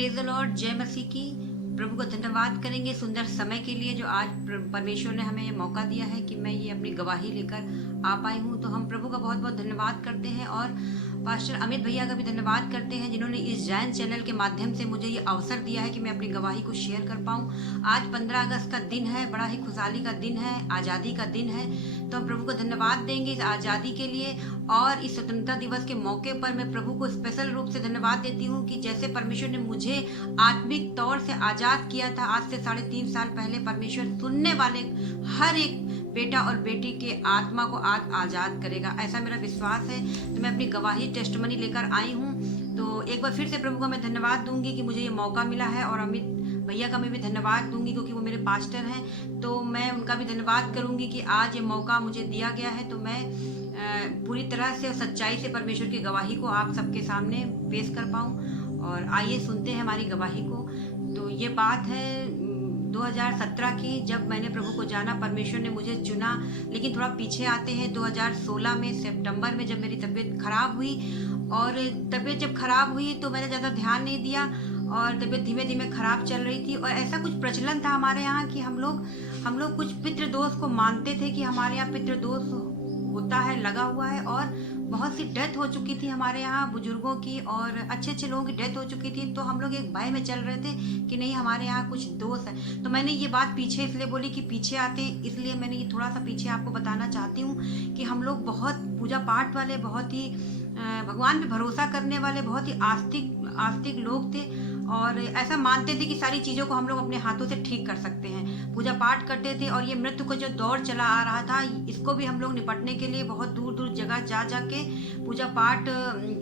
Praise the Lord, जय मसीह की। प्रभु का धन्यवाद करेंगे सुंदर समय के लिए जो आज परमेश्वर ने हमें ये मौका दिया है कि मैं ये अपनी गवाही लेकर आ पाई हूँ। तो हम प्रभु का बहुत बहुत धन्यवाद करते हैं और पास्टर अमित भैया का भी धन्यवाद करते हैं जिन्होंने इस जैन चैनल के माध्यम से मुझे ये अवसर दिया है कि मैं अपनी गवाही को शेयर कर पाऊँ। आज 15 अगस्त का दिन है, बड़ा ही खुशहाली का दिन है, आज़ादी का दिन है। तो हम प्रभु को धन्यवाद देंगे इस आज़ादी के लिए। और इस स्वतंत्रता दिवस के मौके पर मैं प्रभु को स्पेशल रूप से धन्यवाद देती हूँ कि जैसे परमेश्वर ने मुझे आत्मिक तौर से आज़ाद किया था, आज से 3.5 साल पहले परमेश्वर सुनने वाले हर एक बेटा और बेटी के आत्मा को आज आज़ाद करेगा, ऐसा मेरा विश्वास है। तो मैं अपनी गवाही टेस्टमनी लेकर आई हूँ। तो एक बार फिर से प्रभु को मैं धन्यवाद दूंगी कि मुझे ये मौका मिला है, और अमित भैया का मैं भी धन्यवाद दूंगी क्योंकि वो मेरे पास्टर हैं। तो मैं उनका भी धन्यवाद करूंगी कि आज ये मौका मुझे दिया गया है। तो मैं पूरी तरह से और सच्चाई से परमेश्वर की गवाही को आप सबके सामने पेश कर पाऊँ। और आइए सुनते हैं हमारी गवाही को। तो ये बात है 2017 की, जब मैंने प्रभु को जाना, परमेश्वर ने मुझे चुना। लेकिन थोड़ा पीछे आते हैं 2016 में सितंबर में, जब मेरी तबीयत खराब हुई। और तबीयत जब खराब हुई तो मैंने ज़्यादा ध्यान नहीं दिया और तबीयत धीमे धीमे खराब चल रही थी। और ऐसा कुछ प्रचलन था हमारे यहाँ कि हम लोग कुछ पितृदोष को मानते थे कि हमारे यहाँ पितृदोष होता है, लगा हुआ है। और बहुत सी डेथ हो चुकी थी हमारे यहाँ बुजुर्गों की, और अच्छे अच्छे लोगों की डेथ हो चुकी थी। तो हम लोग एक भय में चल रहे थे कि नहीं, हमारे यहाँ कुछ दोष है। तो मैंने ये बात पीछे इसलिए बोली कि पीछे आते, इसलिए मैंने ये थोड़ा सा पीछे आपको बताना चाहती हूँ कि हम लोग बहुत पूजा पाठ वाले, बहुत ही भगवान पे भरोसा करने वाले, बहुत ही आस्तिक लोग थे। और ऐसा मानते थे कि सारी चीज़ों को हम लोग अपने हाथों से ठीक कर सकते हैं। पूजा पाठ करते थे। और ये मृत्यु का जो दौर चला आ रहा था, इसको भी हम लोग निपटने के लिए बहुत दूर दूर जगह जा के पूजा पाठ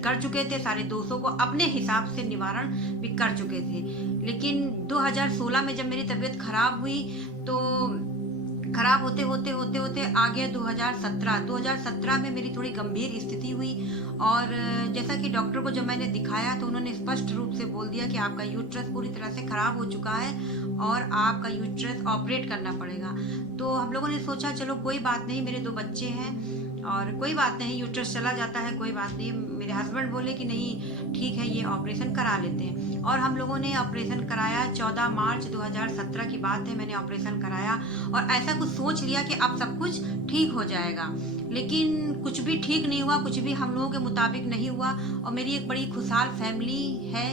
कर चुके थे। सारे दोषों को अपने हिसाब से निवारण भी कर चुके थे। लेकिन 2016 में जब मेरी तबीयत खराब हुई, तो खराब होते होते आ गया 2017 में मेरी थोड़ी गंभीर स्थिति हुई। और जैसा कि डॉक्टर को जब मैंने दिखाया तो उन्होंने स्पष्ट रूप से बोल दिया कि आपका यूट्रस पूरी तरह से खराब हो चुका है और आपका यूट्रस ऑपरेट करना पड़ेगा। तो हम लोगों ने सोचा चलो कोई बात नहीं, मेरे 2 बच्चे हैं और कोई बात नहीं, यूट्रस चला जाता है, कोई बात नहीं। मेरे हस्बैंड बोले कि नहीं ठीक है, ये ऑपरेशन करा लेते हैं। और हम लोगों ने ऑपरेशन कराया। 14 मार्च 2017 की बात है, मैंने ऑपरेशन कराया और ऐसा कुछ सोच लिया कि अब सब कुछ ठीक हो जाएगा। लेकिन कुछ भी ठीक नहीं हुआ, कुछ भी हम लोगों के मुताबिक नहीं हुआ। और मेरी एक बड़ी खुशहाल फैमिली है,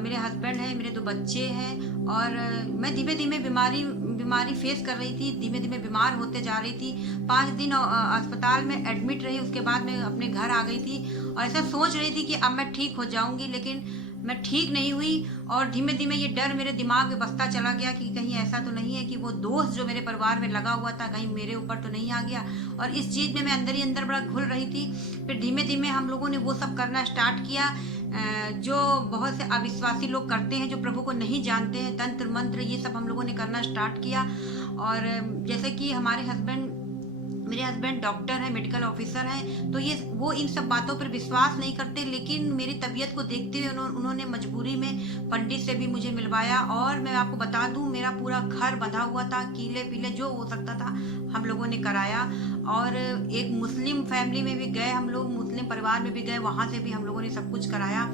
मेरे हस्बैंड है, मेरे 2 बच्चे हैं। और मैं धीमे धीमे बीमारी फेस कर रही थी, धीमे धीमे बीमार होते जा रही थी। 5 दिन अस्पताल में एडमिट रही, उसके बाद मैं अपने घर आ गई थी। और ऐसा सोच रही थी कि अब मैं ठीक हो जाऊंगी, लेकिन मैं ठीक नहीं हुई। और धीमे धीमे ये डर मेरे दिमाग में बसता चला गया कि कहीं ऐसा तो नहीं है कि वो दोष जो मेरे परिवार में लगा हुआ था कहीं मेरे ऊपर तो नहीं आ गया। और इस चीज़ में मैं अंदर ही अंदर बड़ा घुल रही थी। फिर धीमे धीमे हम लोगों ने वो सब करना स्टार्ट किया जो बहुत से अविश्वासी लोग करते हैं, जो प्रभु को नहीं जानते हैं। तंत्र मंत्र ये सब हम लोगों ने करना स्टार्ट किया। और जैसे कि मेरे हस्बैंड डॉक्टर हैं, मेडिकल ऑफिसर हैं, तो वो इन सब बातों पर विश्वास नहीं करते। लेकिन मेरी तबीयत को देखते हुए उन्होंने मजबूरी में पंडित से भी मुझे मिलवाया। और मैं आपको बता दूं, मेरा पूरा घर बंधा हुआ था, कीले पीले जो हो सकता था हम लोगों ने कराया। और एक मुस्लिम फैमिली में भी गए हम लोग, मुस्लिम परिवार में भी गए, वहाँ से भी हम लोगों ने सब कुछ कराया।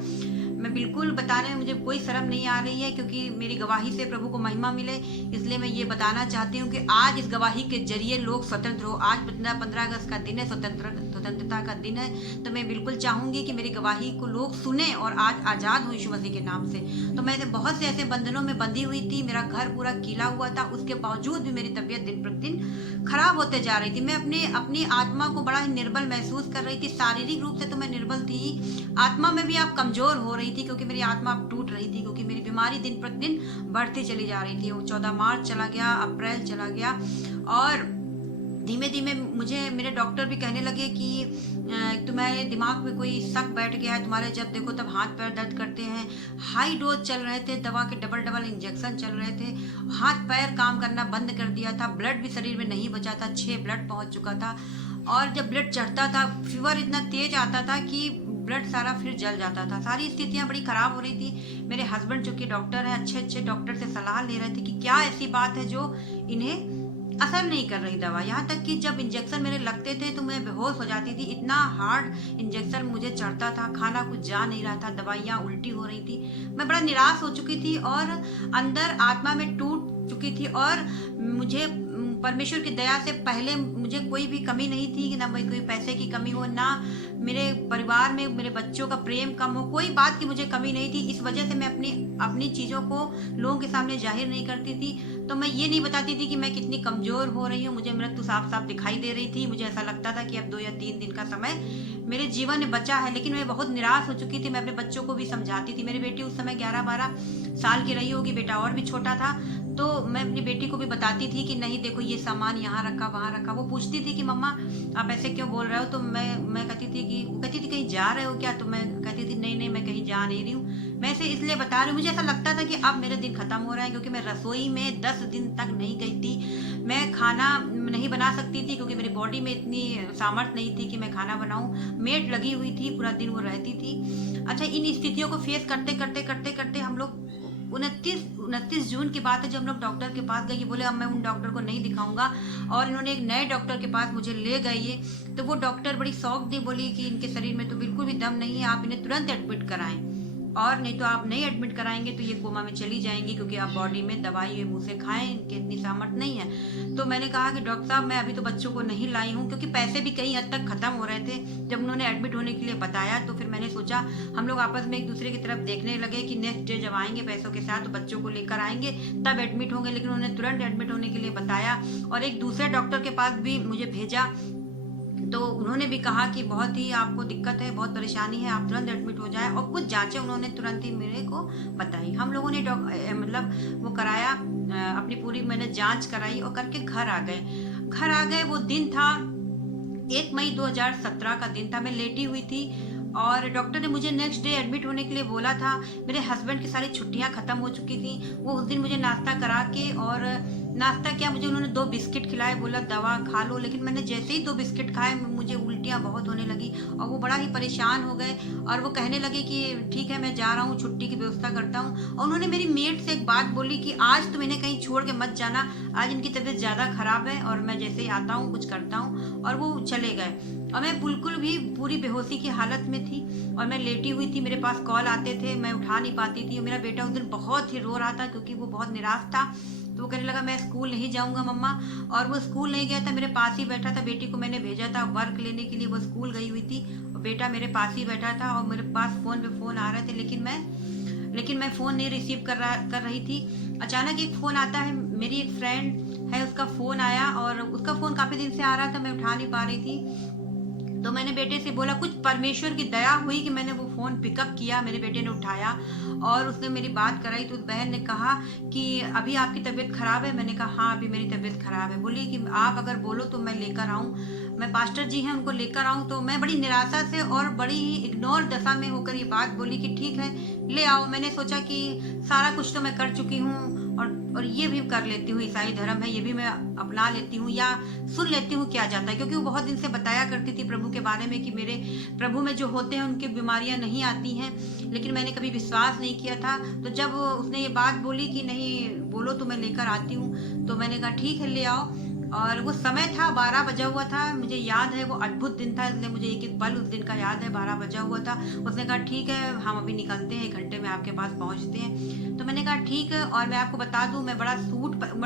मैं बिल्कुल बताने में मुझे कोई शर्म नहीं आ रही है, क्योंकि मेरी गवाही से प्रभु को महिमा मिले, इसलिए मैं ये बताना चाहती हूँ कि आज इस गवाही के जरिए लोग स्वतंत्र हो। आज 15 अगस्त का दिन है, स्वतंत्रता का दिन है। तो मैं बिल्कुल चाहूँगी कि मेरी गवाही को लोग सुने और आज आज़ाद हो यीशु मसीह के नाम से। तो मैं बहुत से ऐसे बंधनों में बंधी हुई थी, मेरा घर पूरा कीला हुआ था, उसके बावजूद भी मेरी तबीयत दिन प्रतिदिन खराब होते जा रही थी। मैं अपनी आत्मा को बड़ा ही निर्बल महसूस कर रही थी। शारीरिक रूप से तो मैं निर्बल थी, आत्मा में भी आप कमजोर हो रही थी, क्योंकि मेरी आत्मा अब टूट रही थी, क्योंकि मेरी बीमारी दिन प्रतिदिन बढ़ती चली जा रही थी। 14 मार्च चला गया, अप्रैल चला गया। और धीमे धीमे मुझे मेरे डॉक्टर भी कहने लगे कि तुम्हारे दिमाग में कोई शक बैठ गया है तुम्हारे, जब देखो तब हाथ पैर दर्द करते हैं। हाई डोज चल रहे थे, दवा के डबल इंजेक्शन चल रहे थे, हाथ पैर काम करना बंद कर दिया था, ब्लड भी शरीर में नहीं बचा था, 6 ब्लड पहुंच चुका था। और जब ब्लड चढ़ता था, फीवर इतना तेज आता था कि ब्लड सारा फिर जल जाता था। सारी स्थितियां बड़ी खराब हो रही थी। मेरे हस्बैंड जो कि डॉक्टर हैं, अच्छे डॉक्टर से सलाह ले रहे थे कि क्या ऐसी बात है जो इन्हें असर नहीं कर रही दवा। यहाँ तक कि जब इंजेक्शन मेरे लगते थे तो मैं बेहोश हो जाती थी, इतना हार्ड इंजेक्शन मुझे चढ़ता था, खाना कुछ जा नहीं रहा था, दवाइयाँ उल्टी हो रही थी। मैं बड़ा निराश हो चुकी थी और अंदर आत्मा में टूट चुकी थी। और मुझे परमेश्वर की दया से पहले मुझे कोई भी कमी नहीं थी, ना कोई पैसे की कमी हो, ना मेरे परिवार में मेरे बच्चों का प्रेम कम हो, कोई बात की मुझे कमी नहीं थी। इस वजह से मैं अपनी अपनी चीज़ों को लोगों के सामने जाहिर नहीं करती थी। तो मैं ये नहीं बताती थी कि मैं कितनी कमज़ोर हो रही हूँ, मुझे मृत्यु साफ साफ दिखाई दे रही थी। मुझे ऐसा लगता था कि अब 2 या 3 दिन का समय मेरे जीवन में बचा है, लेकिन मैं बहुत निराश हो चुकी थी। मैं अपने बच्चों को भी समझाती थी। मेरी बेटी उस समय 11-12 साल की रही होगी, बेटा और भी छोटा था। तो मैं अपनी बेटी को भी बताती थी कि नहीं देखो, ये सामान यहाँ रखा, वहाँ रखा। वो पूछती थी कि मम्मा आप ऐसे क्यों बोल रहे हो? तो मैं कहती थी कि वो कहती थी कहीं जा रहे हो क्या? तो मैं कहती थी नहीं नहीं, मैं कहीं जा नहीं रही हूँ, मैं इसे इसलिए बता रही हूँ। मुझे ऐसा लगता था कि अब मेरे दिन खत्म हो रहा है, क्योंकि मैं रसोई में 10 दिन तक नहीं गई थी। मैं खाना नहीं बना सकती थी क्योंकि मेरी बॉडी में इतनी सामर्थ्य नहीं थी कि मैं खाना बनाऊं। मेड लगी हुई थी, पूरा दिन वो रहती थी। अच्छा, इन स्थितियों को फेस करते करते करते करते हम लोग 29 जून की बात है जब हम लोग डॉक्टर के पास गए। ये बोले अब मैं उन डॉक्टर को नहीं दिखाऊंगा, और इन्होंने एक नए डॉक्टर के पास मुझे ले गए। ये तो वो डॉक्टर बड़ी शौक दी, बोली कि इनके शरीर में तो बिल्कुल भी दम नहीं है, आप इन्हें तुरंत एडमिट कराएं, और नहीं तो आप नहीं एडमिट कराएंगे तो ये कोमा में चली जाएंगी, क्योंकि आप बॉडी में दवाई ये मुंह से खाएं, इनकी इतनी सामर्थ्य नहीं है। तो मैंने कहा कि डॉक्टर साहब मैं अभी तो बच्चों को नहीं लाई हूँ, क्योंकि पैसे भी कहीं हद तक खत्म हो रहे थे। जब उन्होंने एडमिट होने के लिए बताया तो फिर मैंने सोचा, हम लोग आपस में एक दूसरे की तरफ देखने लगे कि नेक्स्ट डे जब आएंगे पैसों के साथ तो बच्चों को लेकर आएंगे, तब एडमिट होंगे। लेकिन उन्होंने तुरंत एडमिट होने के लिए बताया, और एक दूसरे डॉक्टर के पास भी मुझे भेजा। तो उन्होंने भी कहा कि बहुत ही आपको दिक्कत है, बहुत परेशानी है, आप तुरंत एडमिट हो जाए। और कुछ जांचें उन्होंने तुरंत ही मेरे को बताई। हम लोगों ने मतलब वो कराया, अपनी पूरी मैंने जांच कराई और करके घर आ गए। वो दिन था 1 मई 2017 का दिन था। मैं लेटी हुई थी और डॉक्टर ने मुझे नेक्स्ट डे एडमिट होने के लिए बोला था। मेरे हस्बैंड की सारी छुट्टियां खत्म हो चुकी थी। वो उस दिन मुझे नाश्ता करा के, और नाश्ता क्या, मुझे उन्होंने 2 बिस्किट खिलाए, बोला दवा खा लो। लेकिन मैंने जैसे ही 2 बिस्किट खाए मुझे उल्टियाँ बहुत होने लगी, और वो बड़ा ही परेशान हो गए। और वो कहने लगे कि ठीक है मैं जा रहा हूँ, छुट्टी की व्यवस्था करता हूँ। और उन्होंने मेरी मेड से एक बात बोली कि आज तुम इन्हें कहीं छोड़ के मत जाना, आज इनकी तबीयत ज़्यादा खराब है, और मैं जैसे ही आता हूँ कुछ करता हूँ। और वो चले गए, और मैं बिल्कुल भी पूरी बेहोशी की हालत में थी, और मैं लेटी हुई थी। मेरे पास कॉल आते थे, मैं उठा नहीं पाती थी। मेरा बेटा उस दिन बहुत ही रो रहा था क्योंकि वो बहुत निराश था। तो वो कहने लगा मैं स्कूल नहीं जाऊंगा मम्मा, और वो स्कूल नहीं गया था, मेरे पास ही बैठा था। बेटी को मैंने भेजा था वर्क लेने के लिए, वो स्कूल गई हुई थी, और बेटा मेरे पास ही बैठा था, और मेरे पास फोन पे फोन आ रहे थे, लेकिन मैं फोन नहीं रिसीव कर रही थी। अचानक एक फोन आता है, मेरी एक फ्रेंड है उसका फोन आया, और उसका फोन काफी दिन से आ रहा था, मैं उठा नहीं पा रही थी। तो मैंने बेटे से बोला, कुछ परमेश्वर की दया हुई कि मैंने वो फ़ोन पिकअप किया, मेरे बेटे ने उठाया और उसने मेरी बात कराई। तो उस बहन ने कहा कि अभी आपकी तबीयत खराब है? मैंने कहा हाँ अभी मेरी तबीयत खराब है। बोली कि आप अगर बोलो तो मैं लेकर आऊँ, मैं पास्टर जी हैं उनको लेकर आऊँ। तो मैं बड़ी निराशा से और बड़ी ही इग्नोर दशा में होकर ये बात बोली कि ठीक है ले आओ। मैंने सोचा कि सारा कुछ तो मैं कर चुकी हूँ, और ये भी कर लेती हूँ, ईसाई धर्म है ये भी मैं अपना लेती हूँ, या सुन लेती हूँ क्या जाता है। क्योंकि वो बहुत दिन से बताया करती थी प्रभु के बारे में कि मेरे प्रभु में जो होते हैं उनकी बीमारियां नहीं आती हैं, लेकिन मैंने कभी विश्वास नहीं किया था। तो जब उसने ये बात बोली कि नहीं बोलो तो मैं लेकर आती हूँ, तो मैंने कहा ठीक है ले आओ। और वो समय था 12 बजा हुआ था, मुझे याद है वो अद्भुत दिन था, इसलिए मुझे एक एक पल उस दिन का याद है। 12 बजा हुआ था। उसने कहा ठीक है हम अभी निकलते हैं, 1 घंटे में आपके पास पहुंचते हैं। तो मैंने कहा ठीक है। और मैं आपको बता दूं मैं बड़ा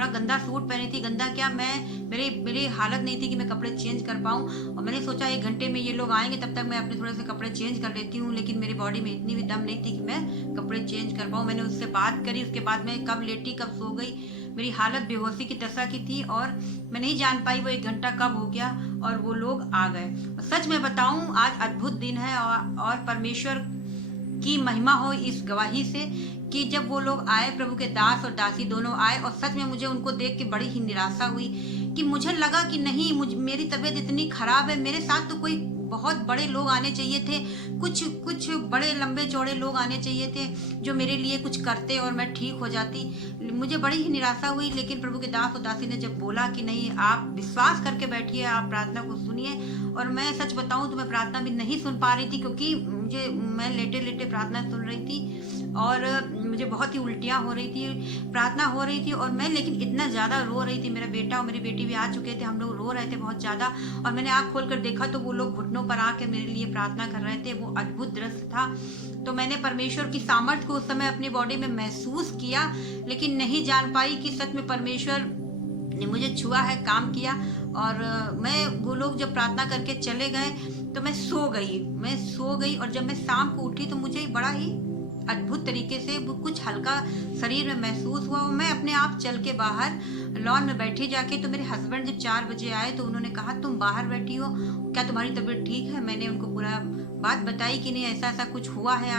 गंदा सूट पहनी थी। गंदा क्या, मेरी हालत नहीं थी कि मैं कपड़े चेंज कर पाऊँ, और मैंने सोचा 1 घंटे में ये लोग आएंगे तब तक मैं अपने थोड़े से कपड़े चेंज कर लेती हूँ, लेकिन मेरी बॉडी में इतनी भी दम नहीं थी कि मैं कपड़े चेंज कर पाऊँ। मैंने उससे बात करी, उसके बाद मैं कब लेटी कब सो गई, मेरी हालत बेहोशी की दशा की थी, और मैं नहीं जान पाई वो 1 घंटा कब हो गया और वो लोग आ गए। सच में बताऊं आज अद्भुत दिन है, और परमेश्वर की महिमा हो इस गवाही से कि जब वो लोग आए, प्रभु के दास और दासी दोनों आए, और सच में मुझे उनको देख के बड़ी ही निराशा हुई कि मुझे लगा कि नहीं मेरी तबीयत इतनी खराब है, मेरे साथ तो कोई बहुत बड़े लोग आने चाहिए थे, कुछ बड़े लंबे चौड़े लोग आने चाहिए थे जो मेरे लिए कुछ करते और मैं ठीक हो जाती। मुझे बड़ी ही निराशा हुई, लेकिन प्रभु के दास और दासी ने जब बोला कि नहीं आप विश्वास करके बैठिए, आप प्रार्थना को सुनिए। और मैं सच बताऊं तो मैं प्रार्थना भी नहीं सुन पा रही थी, क्योंकि मैं लेटे लेटे प्रार्थना सुन रही थी। और मुझे बहुत ही उल्टियाँ हो रही थी, प्रार्थना हो रही थी और मैं लेकिन इतना ज़्यादा रो रही थी। मेरा बेटा और मेरी बेटी भी आ चुके थे, हम लोग रो रहे थे बहुत ज़्यादा। और मैंने आँख खोल कर देखा तो वो लोग घुटनों पर आके मेरे लिए प्रार्थना कर रहे थे। वो अद्भुत दृश्य था। तो मैंने परमेश्वर की सामर्थ्य को उस समय अपनी बॉडी में महसूस किया, लेकिन नहीं जान पाई कि सच में परमेश्वर ने मुझे छुआ है, काम किया। और वो लोग जब प्रार्थना करके चले गए तो मैं सो गई। और जब मैं शाम को उठी तो मुझे बड़ा ही अद्भुत तरीके से वो कुछ हल्का शरीर में महसूस हुआ। और मैं अपने आप चल के बाहर लॉन में बैठी जाके, तो मेरे हस्बैंड जब 4 बजे आए तो उन्होंने कहा तुम बाहर बैठी हो, क्या तुम्हारी तबीयत ठीक है? मैंने उनको पूरा बात बताई कि नहीं ऐसा कुछ हुआ है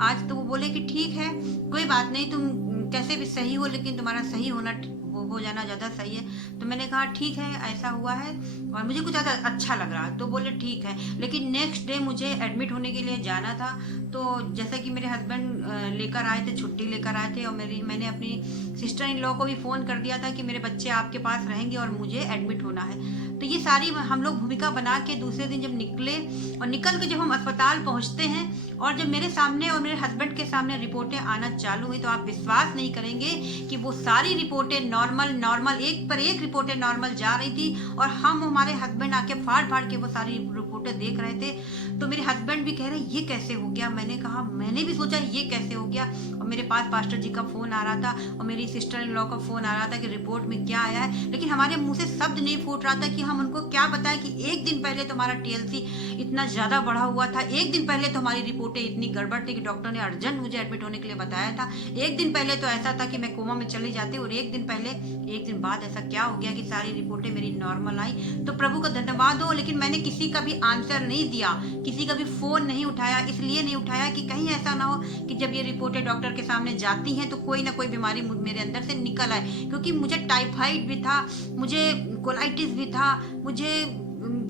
आज। तो वो बोले कि ठीक है, कोई बात नहीं, तुम कैसे भी सही हो, लेकिन तुम्हारा सही होना हो जाना ज़्यादा सही है। तो मैंने कहा ठीक है, ऐसा हुआ है और मुझे कुछ ज़्यादा अच्छा लग रहा है। तो बोले ठीक है, लेकिन नेक्स्ट डे मुझे एडमिट होने के लिए जाना था। तो जैसा कि मेरे हस्बैंड लेकर आए थे, छुट्टी लेकर आए थे, और मैंने अपनी सिस्टर इन लॉ को भी फ़ोन कर दिया था कि मेरे बच्चे आपके पास रहेंगे और मुझे एडमिट होना है। तो ये सारी हम लोग भूमिका बना के दूसरे दिन जब निकले, और निकल के जब हम अस्पताल पहुंचते हैं और जब मेरे सामने और मेरे हस्बैंड के सामने रिपोर्टें आना चालू हुई, तो आप विश्वास नहीं करेंगे कि वो सारी रिपोर्टें नॉर्मल एक पर एक रिपोर्टें नॉर्मल जा रही थी। और हमारे हस्बैंड आके फाड़ फाड़ के वो सारी रिपोर्टें देख रहे थे। तो मेरे हस्बैंड भी कह रहे ये कैसे हो गया? मैंने कहा मैंने भी सोचा ये कैसे हो गया। और मेरे पास पास्टर जी का फोन आ रहा था और मेरी सिस्टर इन लॉ का फोन आ रहा था कि रिपोर्ट में क्या आया है, लेकिन हमारे मुंह से शब्द नहीं फूट रहा था कि हम उनको क्या बताएं कि एक दिन पहले तो हमारा TLC इतना ज्यादा बढ़ा हुआ था, एक दिन पहले तो हमारी रिपोर्टें इतनी गड़बड़ थी कि डॉक्टर ने अर्जेंट मुझे एडमिट होने के लिए बताया था, एक दिन पहले तो ऐसा था कि मैं कोमा में चली जाती, और एक दिन बाद ऐसा क्या हो गया कि सारी रिपोर्टें मेरी नॉर्मल आई। तो प्रभु का धन्यवाद हो। लेकिन मैंने किसी का भी आंसर नहीं दिया, किसी का भी फोन नहीं उठाया। इसलिए नहीं उठाया कि कहीं ऐसा ना हो कि जब ये रिपोर्टें डॉक्टर के सामने जाती हैं तो कोई ना कोई बीमारी मेरे अंदर से निकल आए, क्योंकि मुझे टाइफाइड भी था, मुझे कोलाइटिस भी था, मुझे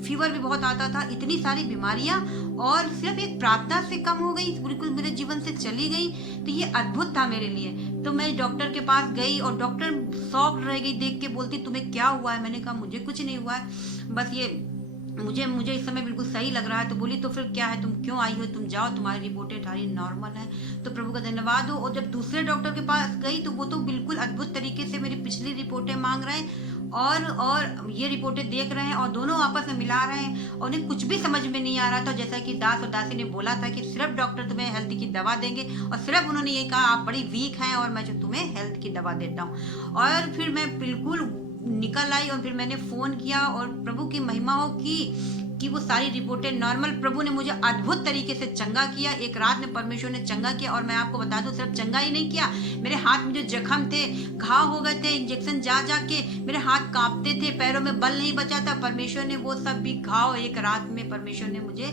फीवर भी बहुत आता था, इतनी सारी बीमारियां और सिर्फ एक प्रार्थना से कम हो गई, बिल्कुल मेरे जीवन से चली गई। तो ये अद्भुत था मेरे लिए। तो मैं डॉक्टर के पास गई और डॉक्टर शॉक्ड रह गई देख के, बोलती तुम्हें क्या हुआ है? मैंने कहा मुझे कुछ नहीं हुआ है, बस ये मुझे इस समय बिल्कुल सही लग रहा है। तो बोली तो फिर क्या है, तुम क्यों आई हो? तुम जाओ, तुम्हारी रिपोर्टें सारी नॉर्मल है। तो प्रभु का धन्यवाद हो। और जब दूसरे डॉक्टर के पास गई तो वो तो बिल्कुल अद्भुत तरीके से मेरी पिछली रिपोर्टें मांग रहे हैं और ये रिपोर्टें देख रहे हैं और दोनों आपस में मिला रहे हैं, और उन्हें कुछ भी समझ में नहीं आ रहा था। जैसा कि दास और दासी ने बोला था कि सिर्फ डॉक्टर तुम्हें हेल्थ की दवा देंगे, और सिर्फ उन्होंने ये कहा आप बड़ी वीक हैं और मैं जो तुम्हें हेल्थ की दवा देता हूँ। और फिर मैं बिल्कुल निकल आई और फिर मैंने फोन किया और प्रभु की महिमा हो कि वो सारी रिपोर्टें नॉर्मल। प्रभु ने मुझे अद्भुत तरीके से चंगा किया। एक रात में परमेश्वर ने चंगा किया। और मैं आपको बता दूं, सिर्फ चंगा ही नहीं किया, मेरे हाथ में जो जख्म थे, घाव हो गए थे, इंजेक्शन जा के मेरे हाथ कांपते थे, पैरों में बल नहीं बचा था। परमेश्वर ने वो सब भी घाव एक रात में परमेश्वर ने मुझे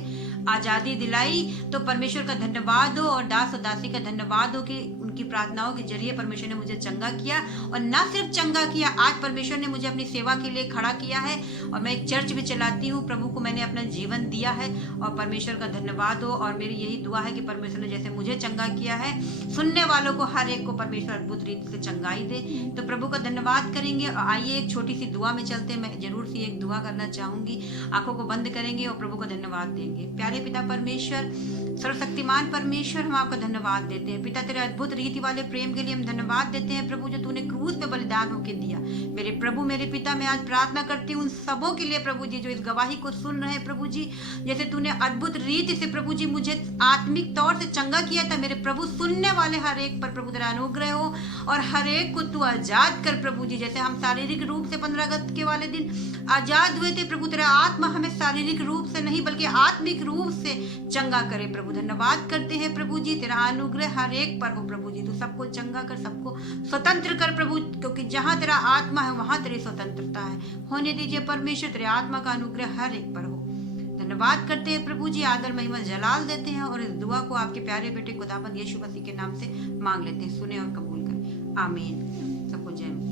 आजादी दिलाई। तो परमेश्वर का धन्यवाद हो और दास और दासी का धन्यवाद हो कि उनकी प्रार्थनाओं के जरिए परमेश्वर ने मुझे चंगा किया। और ना सिर्फ चंगा किया, आज परमेश्वर ने मुझे अपनी सेवा के लिए खड़ा किया है और मैं एक चर्च भी चलाती हूँ। प्रभु को मैंने अपना जीवन दिया है और परमेश्वर का धन्यवाद हो। और मेरी यही दुआ है कि परमेश्वर ने जैसे मुझे चंगा किया है, सुनने वालों को हर एक को परमेश्वर अद्भुत रीति से चंगाई दे। तो प्रभु का धन्यवाद करेंगे। और आइए एक छोटी सी दुआ में चलते हैं। मैं जरूर सी एक दुआ करना चाहूंगी। आंखों को बंद करेंगे और प्रभु को धन्यवाद देंगे। प्यारे पिता परमेश्वर, सर्वशक्तिमान परमेश्वर, हम आपका धन्यवाद देते हैं। पिता तेरे अद्भुत रीति वाले प्रेम के लिए हम धन्यवाद देते हैं प्रभु, जो तूने क्रूस पे बलिदान होके दिया। मेरे प्रभु मेरे पिता, मैं आज प्रार्थना करती हूँ उन सबों के लिए प्रभु जी जो इस गवाही को सुन रहे हैं प्रभु जी। जैसे तूने अद्भुत रीति से प्रभु जी मुझे आत्मिक तौर से चंगा किया था, मेरे प्रभु सुनने वाले हर एक पर प्रभु तेरा अनुग्रह हो और हर एक को तू आजाद कर प्रभु जी। जैसे हम शारीरिक रूप से 15 अगस्त के वाले दिन आजाद हुए थे प्रभु, तेरा आत्मा हमें शारीरिक रूप से नहीं बल्कि आत्मिक रूप से चंगा करे प्रभु। धन्यवाद करते हैं प्रभु जी, तेरा अनुग्रह हर एक पर हो प्रभु जी। तू सबको चंगा कर, सबको स्वतंत्र कर प्रभु, क्योंकि जहाँ तेरा आत्मा है वहां तेरी स्वतंत्रता है। होने दीजिए परमेश्वर, तेरे आत्मा का अनुग्रह हर एक पर हो। धन्यवाद करते हैं प्रभु जी, आदर महिमा जलाल देते हैं और इस दुआ को आपके प्यारे बेटे खुदाबंद यीशु मसीह के नाम से मांग लेते हैं। सुने और कबूल करें, आमीन। सबको जय।